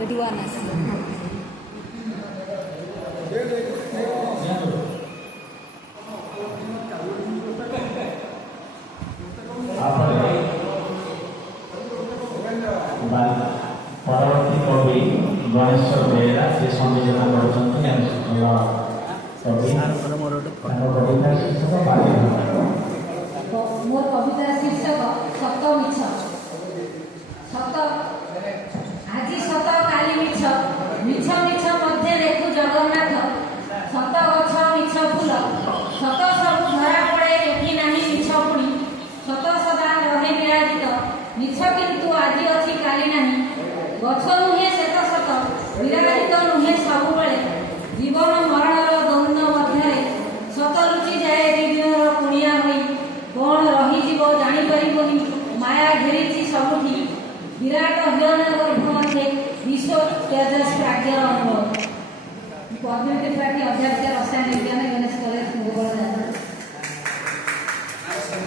Eduanas. परवर्ती कवि गणेश बेहरा से संयोजन कर कविता शीर्षक मोर कविता शीर्षक सत मिछ। सत आज सत काली मिछ, मिछ मिछ मध्य देखु जगन्नाथ। सत गछ मिछ फूल, सत सब धरा पड़े एठी नाही मिछ पुणी। सत सदा रहे विराजित, मिछ किंतु आज अछि काली नाही। गछ नुहे सेत सत, विराजित नुहे सबुबले। जीवन मरणर द्वंद्व मध्य सत लुचि जाए दिव्यर पुणिया होई। कौन रहीजीव जानीपरिबनी, माया घेरीची सबुठी। विराट हिरण गर्भ मध्य विश्व तेजस प्राज्ञर अनुभव। पद्मवती पाठी अध्यापिका रसायन विज्ञान गणेश कॉलेज।